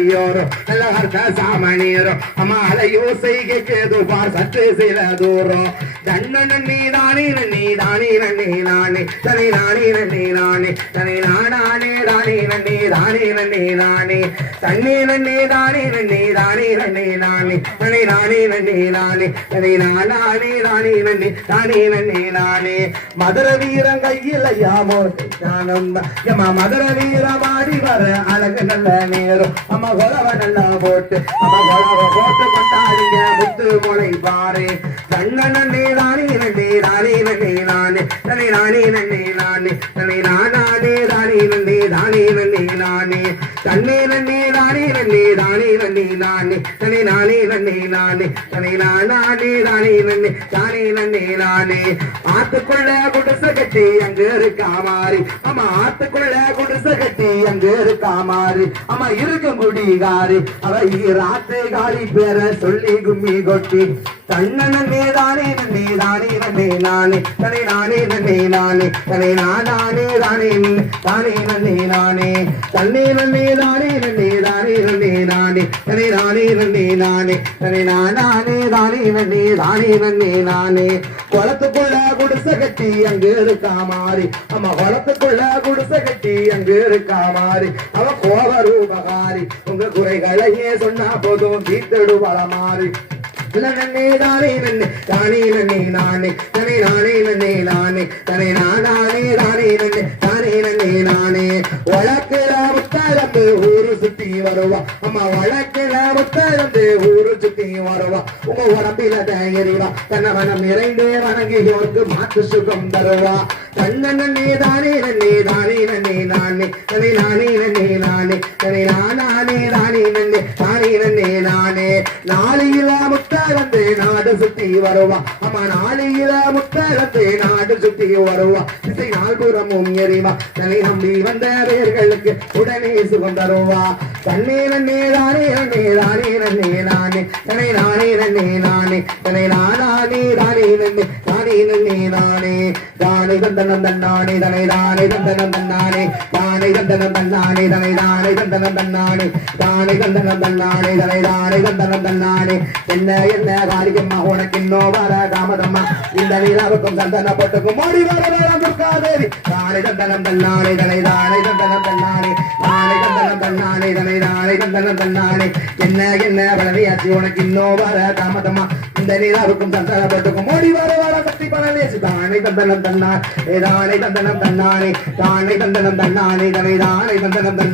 அடியோரும் நல்ல அர்த்த சாமணியரும் அம்மாலையோ செய்கை கேதுபார் சற்று சில தூரம் தன்ன நன்னி தானே நன்னி தானே நன்னி நானே தனி நானே நன்னி நானே தனி நானே தானே நன்னி தானே நன்னி நானே தண்ணி நன்னி தானே நன்னி தானே நன்னி நானே தனி நானே நன்னி நானே தனி நானே தானே நன்னி தானே நன்னி நானே மதுர வீரம் கையில் ஐயாமோ ஞானந்தா எம்மா மதுர வீரமாடி வர அழகு நல்ல நேரம் அம்மா கொலவ நல்லா போட்டு அம்மா கொலவ போட்டு கொண்டாடிங்க முத்து மொழை பாரு தன்ன நன்னி தானே நன்னி தானே நன்னி நானே தனி நானே நன்னி நானே தனி நானே தானே நன்னி தானே நன்னி நானே தன்னே நன்னி தானே நன்னி தானே நன்னி நானே தனி நானே நன்னி நானே தனி நானே தானே நன்னி தானே நன்னி நானே ஆத்துக்குள்ள குடிசை கட்டி அங்கு இருக்கா மாறி அம்மா ஆத்துக்குள்ள குடிசை கட்டி அங்கு இருக்கா மாறி அம்மா இருக்க முடிகாரி அவ ராத்தை காரி பேர சொல்லி கும்மி கொட்டி தன்ன நன்னே தானே நன்னி தானே நன்னி நானே தனி நானே நன்னி நானே தனி நானே தானே தானே நன்னி நானே தன்னே நன்னி தானே நன்னி தானே நன்னி நானே தனி நானே நன்னி நானே தனி நானே தானே நன்னி தானே நன்னி நானே குளத்துக்குள்ள குடிசை கட்டி அங்கு இருக்கா மாறி அம்மா குளத்துக்குள்ள குடிசை கட்டி அங்கு இருக்கா மாறி அவ கோப ரூபகாரி உங்க குறைகளையே சொன்னா போதும் தீர்த்தடு பலமாறி நன்னே தானே நன்னே தானே நன்னே நானே தனி நானே நன்னே நானே தனி நானே தானே நன்னே தானே நன்னே நானே வழக்கில முத்தரந்து ஊரு சுத்தி வருவா அம்மா வழக்கில முத்தரந்து ஊரு சுத்தி வருவா உங்க உடம்பில தயறிவா தன்னவனம் நிறைந்து வணங்கியோருக்கு மாற்று சுகம் தருவா தன்ன நன்னே தானே நன்னே தானே நன்னே நானே தனி நானே நன்னே நானே தனி நானே தானே நன்னே தானே நன்னே நானே நாளையில முத்தரந்து நாடு சுத்தி வருவா அம்மா நாளையில முத்தரந்து நாடு சுத்தி வருவா திசை நால்புறமும் எறிவா தலை நம்பி வந்த வேர்களுக்கு உடனே சுகம் தருவா தன்னே நன்னே தானே நன்னே தானே நன்னே நானே தனை நானே நன்னே நானே தனை நானே தானே நன்னே தானே நன்னே நானே தானே தந்தனம் தன்னானே தனை தானே தந்தனம் தன்னானே தானே தந்தனம் தன்னானே தனை தானே தந்தனம் தன்னானே தானே தந்தனம் தன்னானே தனை தானே தந்தனம் தன்னானே என்ன காரியம்மா உனக்கு இன்னும் வர காமதம்மா இந்த நிலாவுக்கும் சந்தன போட்டுக்கும் ஓடி வர துர்காதேவி தானே தந்தனம் தன்னானே தனை தானே தந்தனம் தன்னானே தானே தந்தனம் தன்னானே தனை தானே தந்தனம் தன்னானே என்ன பழனியாச்சு உனக்கு இன்னும் வர காமதம்மா இந்த நிலாவுக்கும் சந்தன போட்டுக்கும் ஓடி வர சக்தி பழனேசி தானே தந்தனம் தன்னானே தானே தந்தனம் தன்னானே தானே தந்தனம் தன்னானே தனை தானே தந்தனம் தன்னானே